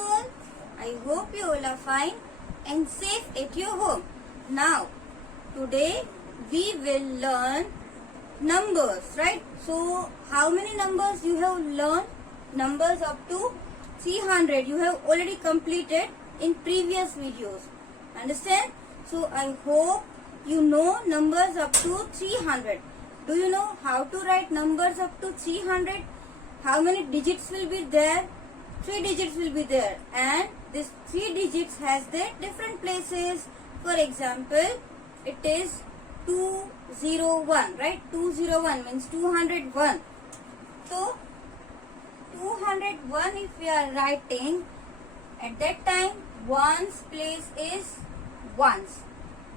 all. I hope you all are fine and safe at your home. Now, today we will learn numbers, right? So, how many numbers you have learned? Numbers up to 300 you have already completed in previous videos. Understand? So, I hope you know numbers up to 300. Do you know how to write numbers up to 300? How many digits will be there? 3 digits will be there, and this 3 digits has their different places. For example, it is 201, right? 201 means 201. So 201 if we are writing, at that time ones place is ones.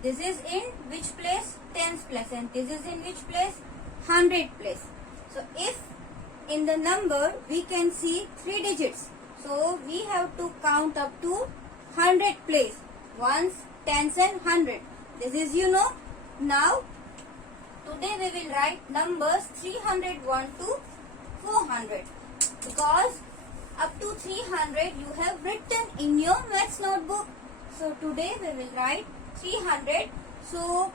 This is in which place? Tens place. And this is in which place? 100 place. So if in the number we can see 3 digits, so we have to count up to 100 place. Ones, tens and 100. This is you know. Now today we will write numbers 301 to 400, because up to 300 you have written in your maths notebook. So today we will write 300. So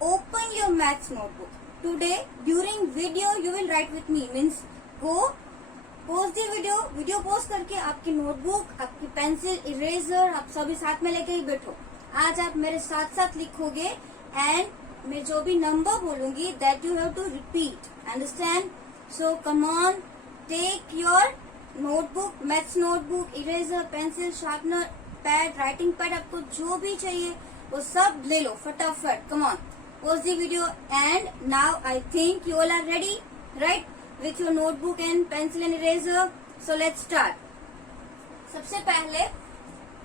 open your maths notebook. Today during video you will write with me, means go pause the video pause करके आपकी notebook, आपकी pencil, eraser आप सभी साथ में लेके ही बैठो. आज आप मेरे साथ साथ लिखोगे एंड मैं जो भी नंबर बोलूंगी that you have to repeat. Understand? So come on, take your notebook, maths notebook, eraser, pencil, sharpener, pad, writing pad, आपको जो भी चाहिए वो सब ले लो फटाफट. Come on, pause the video and now I think you all are ready, right? With your notebook and pencil and eraser. So let's start. सबसे पहले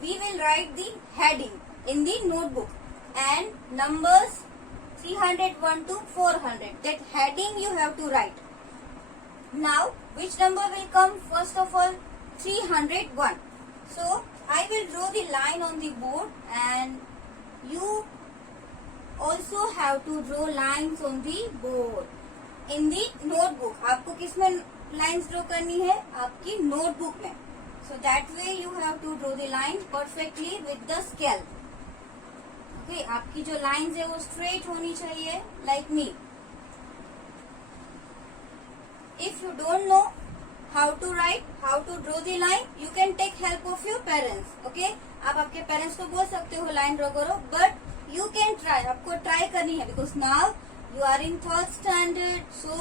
we will write the heading in the notebook and numbers 301 to 400. That heading you have to write. Now which number will come? First of all 301. So I will draw the line on the board and you also have to draw lines on the board. In the notebook. आपको किस में lines draw करनी है? आपकी notebook में. So that way you have to draw the line perfectly with the scale. Okay, आपकी जो lines है वो स्ट्रेट होनी चाहिए like me. If you don't know how to write, how to draw the line, you can take help of your parents. Okay, आप आपके parents को बोल सकते हो लाइन ड्रॉ करो, बट यू कैन ट्राई. आपको ट्राई करनी है because now you are in third standard, so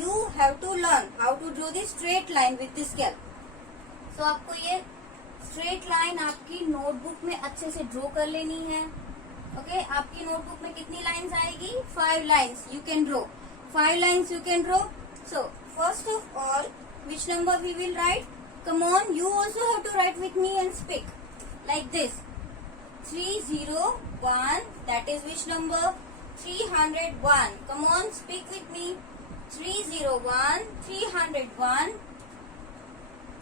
you have to learn how to draw the straight line with the scale. So आपको ये straight line आपकी notebook में अच्छे से ड्रॉ कर लेनी है. ओके, आपकी नोटबुक में कितनी लाइंस आएगी? 5 lines you can draw. 5 lines you can draw. So first of all, which number we will write? Come on, you also have to write with me and speak like this. 301. That is which number? 301. Come on, speak with me. 301, 301,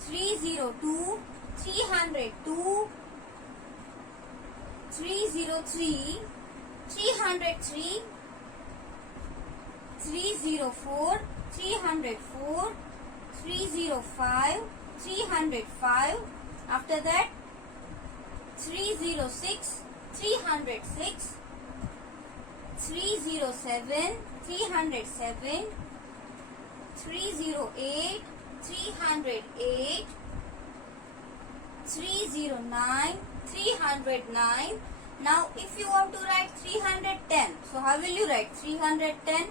302, 302, 303, 303, 304, 304, 305, 305. After that 306, 306, 307, 307, 308, 308, 309, 309. Now if you want to write 310, so how will you write 310?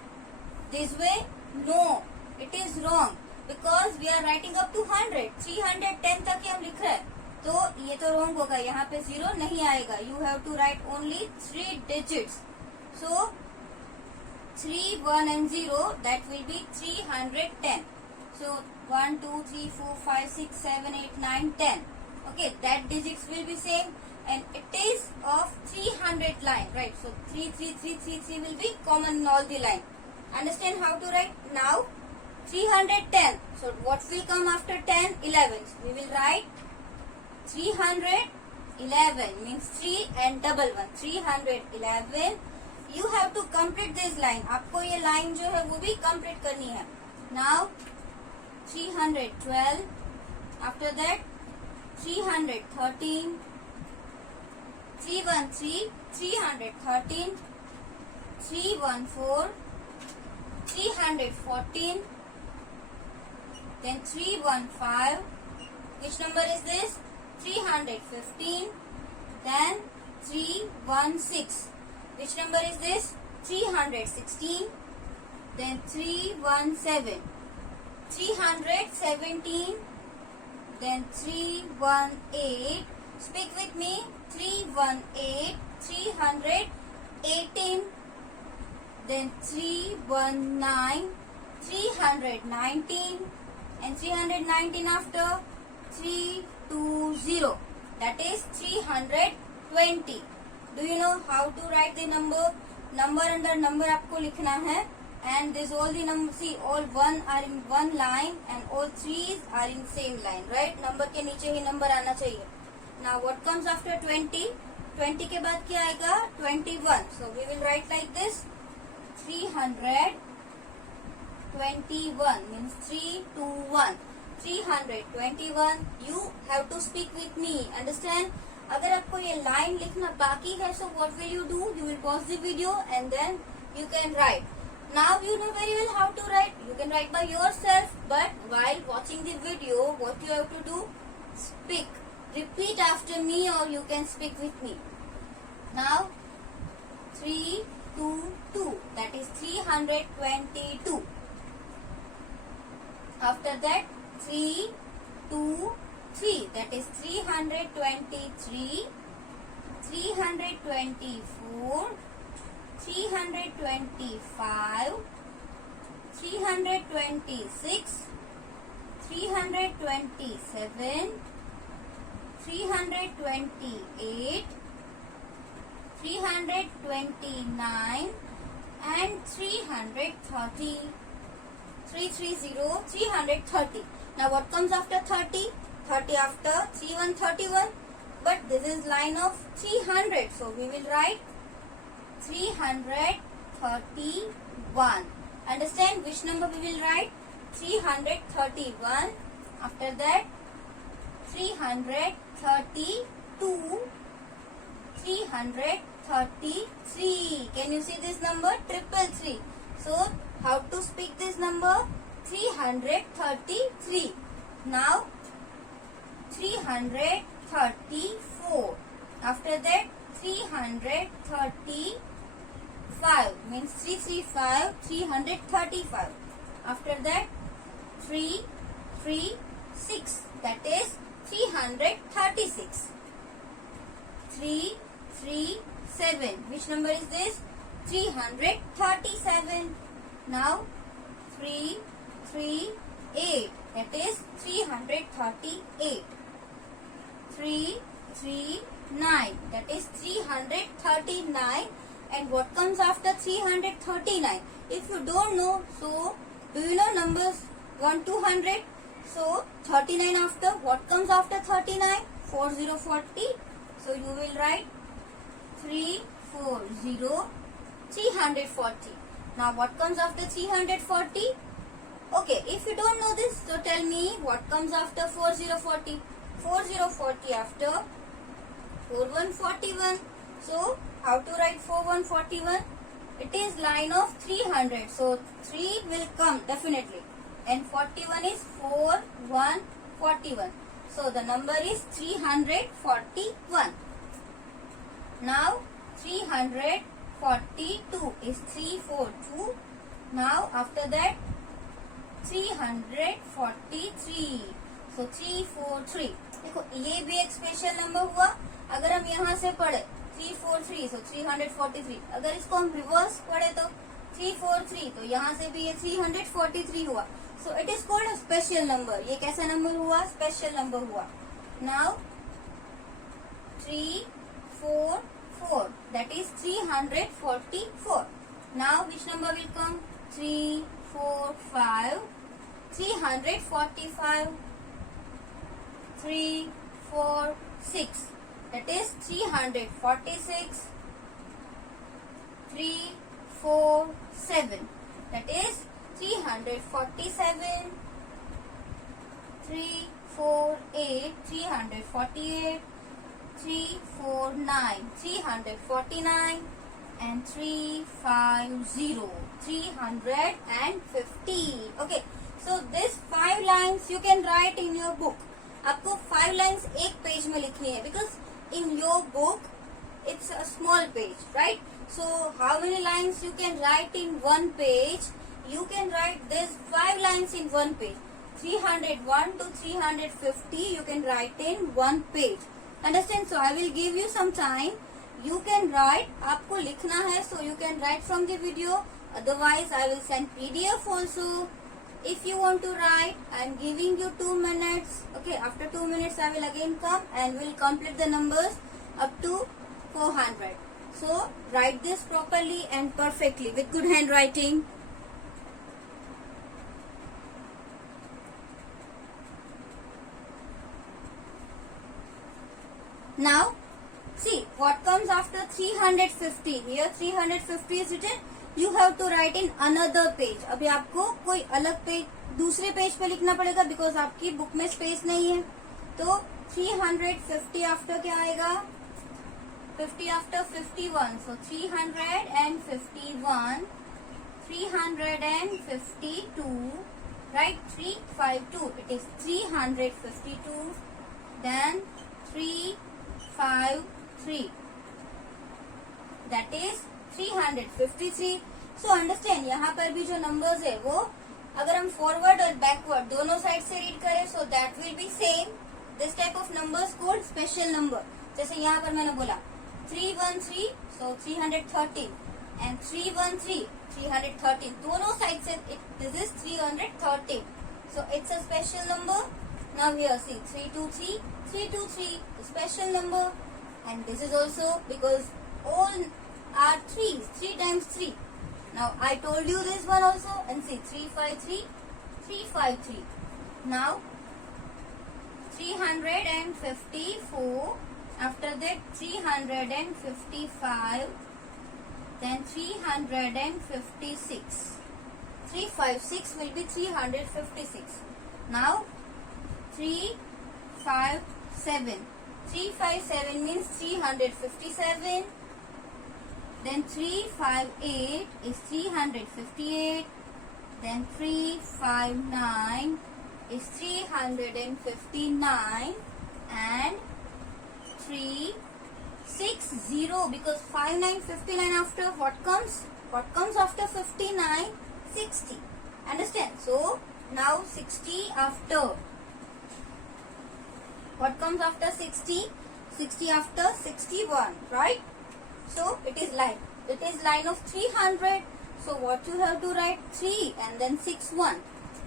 This way? No, it is wrong, because we are writing up to 100. 310 तक ही हम लिख रहे हैं, तो ये तो wrong होगा. यहाँ पे 0 नहीं आएगा. You have to write only 3 digits. So 3, 1 and 0, that will be 310. So 1, 2, 3, 4, 5, 6, 7, 8, 9, 10. Okay, that digits will be same, and it is of 300 line, right? So 3, 3, 3, 3, 3 will be common in all the line. Understand how to write? Now 310. So what will come after 10? 11. So we will write 311 means 3 and double 1. 311. You have to complete this line. आपको ये line जो है वो भी complete करनी है. Now 312. After that 313. 313, 313, 313, 314, 314, then 315. Which number is this? 315. Then 316. Which number is this? 316. Then 317. 317. Then 318. Speak with me. 318. 318. Then 319. 319. And 319 after 320. That is 320. Do you know how to write the number? Number under number आपको लिखना है. And this all the number, see all one are in one line and all threes are in same line, right? Number के नीचे ही number आना चाहिए. Now what comes after 20? 20 के बाद क्या आएगा? 21. So we will write like this. 321 means 321. 321. You have to speak with me. Understand? अगर आपको ये line लिखना बाकी है, so what will you do? You will pause the video and then you can write. Now you know very well how to write. You can write by yourself, but while watching the video, what you have to do? Speak. Repeat after me or you can speak with me. Now 322. That is 322. After that 323. That is 323. 324. 325, 326, 327, 328, 329 and 330. 330. Now what comes after 30? 30 after 3131. But this is line of 300. So we will write 331. Understand which number we will write? 331. After that 332, 333. Can you see this number? 333. So how to speak this number? 333. Now 334. After that 335 means 335, 335. After that 336. That is 336. 337. Which number is this? 337. Now 338. That is 338. 339. That is 339. And what comes after 339? If you don't know, so do you know numbers 1 to 100? So 39 after, what comes after 39? 4040. So you will write 340, 340. Now what comes after 340? Okay, if you don't know this, so tell me what comes after 4040. 4040 after 4141. So how to write 4141? It is line of 300. So 3 will come definitely. And 41 is 4141. So the number is 341. Now 342 is 342. Now after that 343. So 343. देखो ये भी एक special number हुआ. अगर हम यहाँ से पढ़े 343, so 343. अगर इसको हम रिवर्स पढ़े तो 343, तो यहाँ से भी ये 343 हुआ. So it is called a special number. ये कैसा नंबर हुआ? स्पेशल नंबर हुआ. Now 344. That is 344. Now which number will come? 345. 345. 346. That is 346. 347. That is 347. 4, 8, 348, 3, 4, 9, 349, and 3, 5, 0, 350. Okay, so this 5 lines you can write in your book. आपको 5 lines एक page में लिखनी है, because in your book it's a small page, right? So how many lines you can write in one page? You can write this 5 lines in one page. 301 to 350 you can write in one page. Understand? So I will give you some time. You can write. आपको लिखना है, so you can write from the video. Otherwise I will send PDF also. If you want to write, I am giving you 2 minutes. Okay, after 2 minutes I will again come and will complete the numbers up to 400. So write this properly and perfectly with good handwriting. Now see what comes after 350. Here 350 is written. You have to write in another page. अभी आपको कोई अलग page, दूसरे page पे लिखना पड़ेगा, because आपकी book में स्पेस नहीं है. तो 350 आफ्टर क्या आएगा? 50 after 51. So 351, 352, right? 352. It is 352. Then 353. That is 353. So understand, यहाँ पर भी जो numbers है वो अगर हम forward और backward दोनों साइड से रीड करें, so that will be same. This type of numbers called special number. जैसे यहाँ पर मैंने बोला 313, so 313, and 313, 313. दोनों साइड से this is 313. So it's a special number. Now here see 323, 323, special number, and this is also because all are 3s, 3 times 3. Now I told you this one also, and see 353, 353. Now 354, after that 355, then 356. 356 will be 356. Now 357. 357 means 357. Then 358 is 358. Then 359 is 359. And 360, because 59, 59 after what comes? What comes after 59? 60. Understand? So now 60 after. What comes after 60? 60 after 61, right? So it is line. It is line of 300. So what you have to write? 3 and then 6, 1.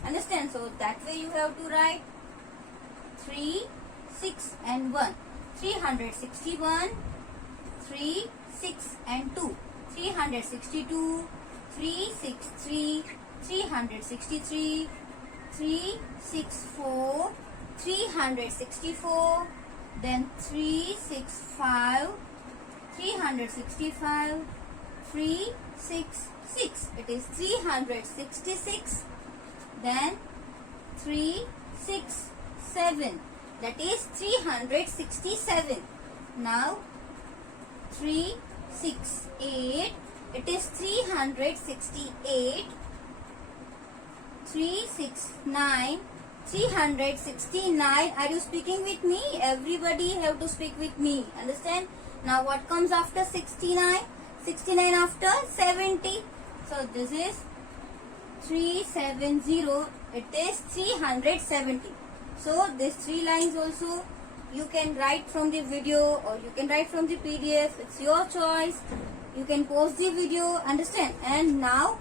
Understand? So that way you have to write 3, 6 and 1. 361, 3, 6 and 2. 362, 363, 363, 364, 364, then 365, 365, 366. It is 366. Then 367. That is 367. Now 368. It is 368. 369. 369. Are you speaking with me? Everybody have to speak with me. Understand? Now what comes after 69? 69 after 70. So this is 370. It is 370. So these 3 lines also you can write from the video or you can write from the PDF. It's your choice. You can pause the video. Understand? And now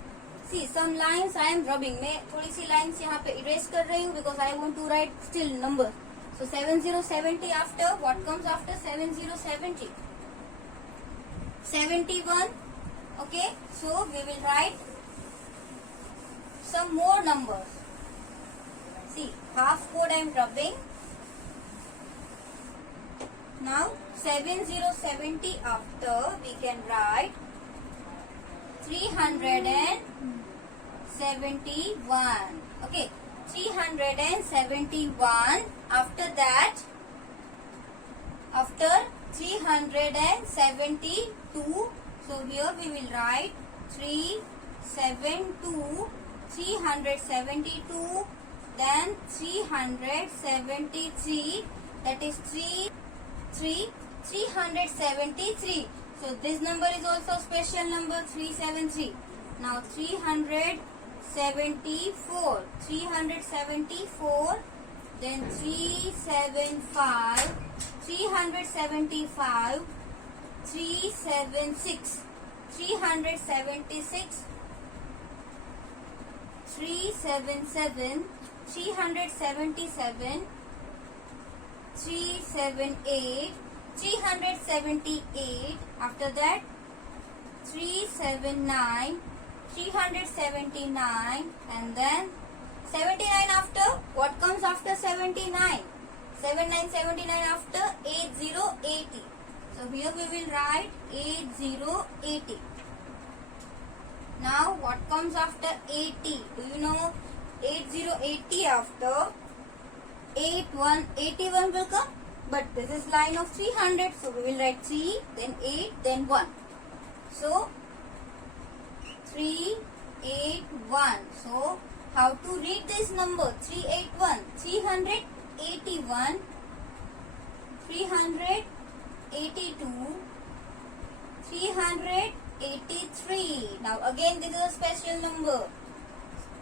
see some lines I am rubbing. मैं थोड़ी सी lines यहाँ पे erase कर रही हूँ because I want to write still numbers. So 7070 after. What comes after 7070? 71. Okay. So we will write some more numbers. See, half code I am rubbing. Now 7070 after we can write 371. Okay, 371. After that, after 372, so here we will write 372, 372, then 373, that is 373. So this number is also special number 373. Now 374, 374, then 375, 375, 376, 376, 377, 377, 378, 378. After that 379, 379, and then 79. After what comes after 79? 79 after 8080. So here we will write 8080. Now what comes after 80? Do you know 8080 after 81 will come? But this is line of 300, so we will write 3, then 8, then 1. So 381. So how to read this number? 381, 381, 382, 383. Now again this is a special number.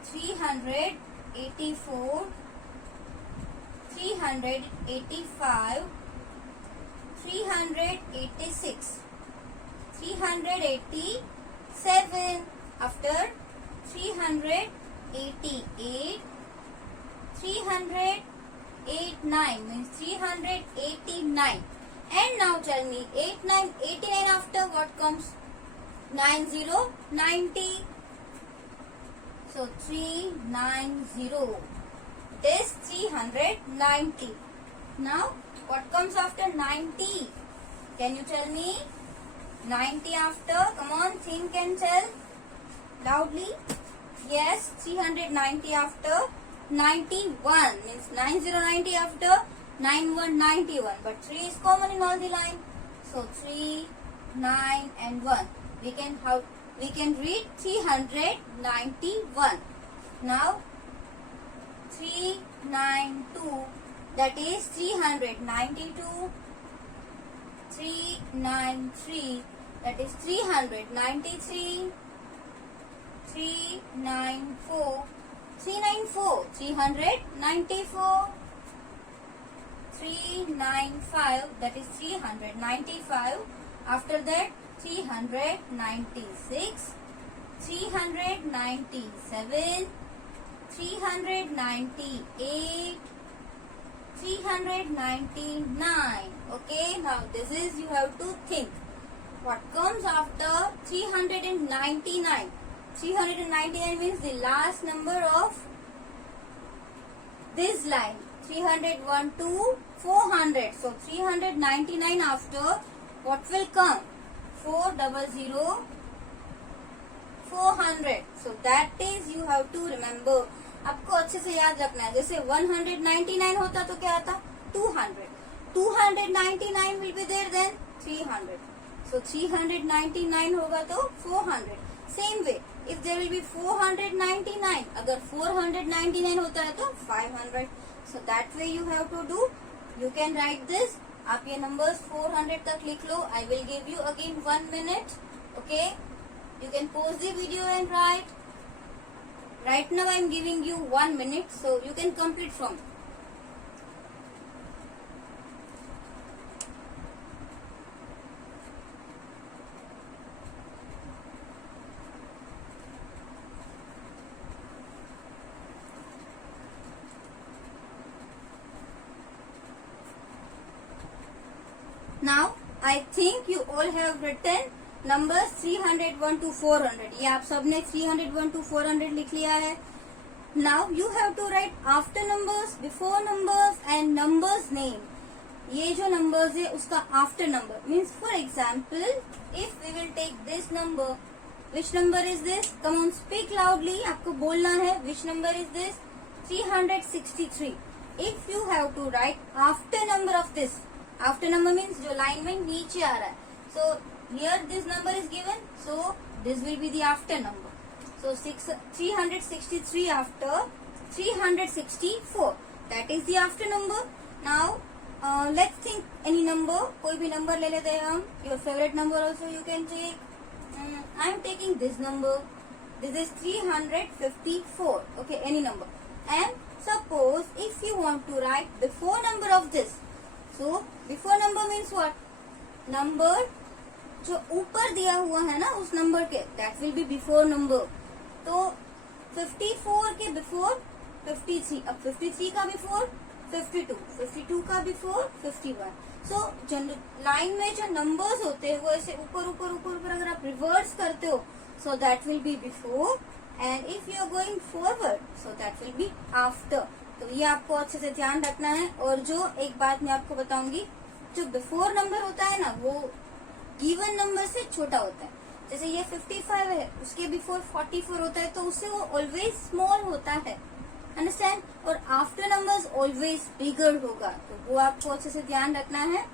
384, 385, 386, 387. After 388, 389 means 389. And now tell me 89 after what comes? 90, 90. So 390. It is 390. Now what comes after 90? Can you tell me? 90 after? Come on, think and tell loudly. Yes, 390 after 91 means 90 after 9191. But 3 is common in all the line. So 3, 9 and 1. We can read 391. Now 392, that is 392. 393, that is 393. 394, 394, 394. 395, that is 395. After that 396, 397, 398, 399. Okay, now this is you have to think. What comes after 399? 399 means the last number of this line. 301 to 400. So 399 after what will come? 400, 400. So that is you have to remember. आपको अच्छे से याद रखना है. जैसे 199 होता तो क्या आता? 200. 299 will be there, then 300. So 399 होगा तो 400. Same way, if there will be 499, अगर 499 होता है तो 500. So that way you have to do. You can write this. आप ये numbers 400 तक लिख लो. I will give you again 1 minute. Okay. You can pause the video and write. Right now I am giving you 1 minute, so you can complete from it. Now I think you all have written numbers 301 to 400. ये आप सबने 301 to 400 लिख लिया है. Now you have to write after numbers, before numbers and numbers name. ये जो numbers है उसका after number means, for example, if we will take this number, which number is this? Come on, speak loudly. आपको बोलना है which number is this? 363. If you have to write after number of this, after number means जो line में नीचे आ रहा है. So here this number is given, so this will be the after number. So 363 after 364. That is the after number. Now let's think any number. कोई भी number ले लेते हैं हम. Your favorite number also you can take. I am taking this number. This is 354. Okay, any number. And suppose if you want to write before number of this. So before number means what? Number जो ऊपर दिया हुआ है ना उस number के, that will be before number. तो 54 के बिफोर 53. अब 53 का बिफोर 52, 52 का बिफोर 51. सो लाइन में जो नंबर्स होते हैं वो ऐसे ऊपर ऊपर ऊपर ऊपर अगर आप रिवर्स करते हो, so that will be before. And if you are going forward, so that will be after. तो ये आपको अच्छे से ध्यान रखना है. और जो एक बात मैं आपको बताऊंगी, जो बिफोर नंबर होता है ना वो गिवन नंबर से छोटा होता है. जैसे ये 55 है, उसके बिफोर 44 होता है, तो उससे वो ऑलवेज स्मॉल होता है. अंडरस्टैंड. और आफ्टर नंबर्स ऑलवेज बिगर होगा. तो वो आपको अच्छे से ध्यान रखना है.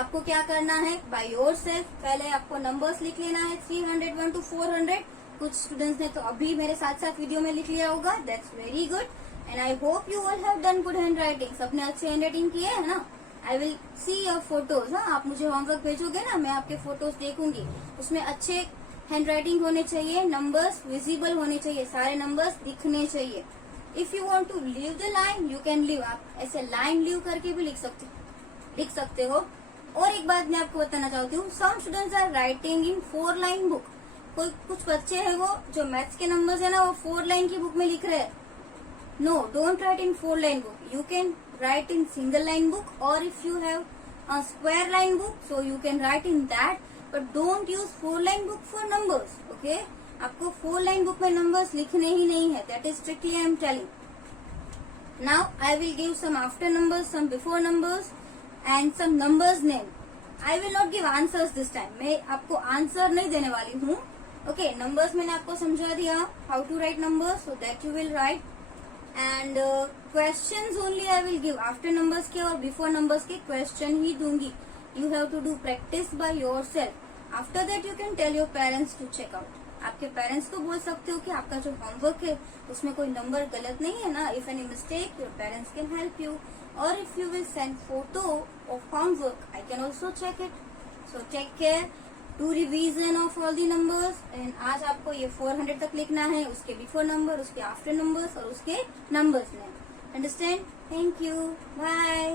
आपको क्या करना है, बाय योर सेल्फ पहले आपको नंबर्स लिख लेना है 301 to 400. कुछ स्टूडेंट्स ने तो अभी मेरे साथ साथ वीडियो में लिख लिया होगा. That's very good. And I hope you all have done good hand writing. सबने अच्छे हैंड राइटिंग किए है ना. I will see your photos. हाँ, आप मुझे होमवर्क भेजोगे ना, मैं आपके फोटोज देखूंगी. उसमें अच्छे हैंड राइटिंग होने चाहिए, नंबर्स विजिबल होने चाहिए, सारे नंबर्स दिखने चाहिए. If you want to leave the line you can leave. आप ऐसे लाइन लीव करके भी लिख सकते हो. और एक बात मैं आपको बताना चाहती हूँ, some students are writing in 4 line book. कुछ बच्चे हैं वो जो मैथ्स के नंबर्स है ना वो 4 लाइन की बुक में लिख रहे हैं. No, don't write in 4 line book. You can write in single line book, or if you have a square line book, so you can write in that, but don't use 4 line book for numbers. Okay, आपको 4 line book में numbers लिखने ही नहीं है. That is strictly I am telling. Now I will give some after numbers, some before numbers, and some numbers name. I will not give answers this time. मैं आपको answer नहीं देने वाली हूँ. Okay, numbers मैंने आपको समझा दिया how to write numbers, so that you will write. And questions only I will give. After numbers के और बिफोर नंबर्स के क्वेश्चन ही दूंगी. You have to do practice by yourself. After that you can tell your parents to check out. आपके parents को बोल सकते हो कि आपका जो होमवर्क है उसमें कोई नंबर गलत नहीं है ना. If any mistake your parents can help you. और if you will send photo of homework I can also check it. So take care. Do revision of all the numbers. And आज आपको ये 400 तक लिखना है, उसके बिफोर नंबर, उसके after numbers और उसके numbers name. Understand. Thank you. Bye.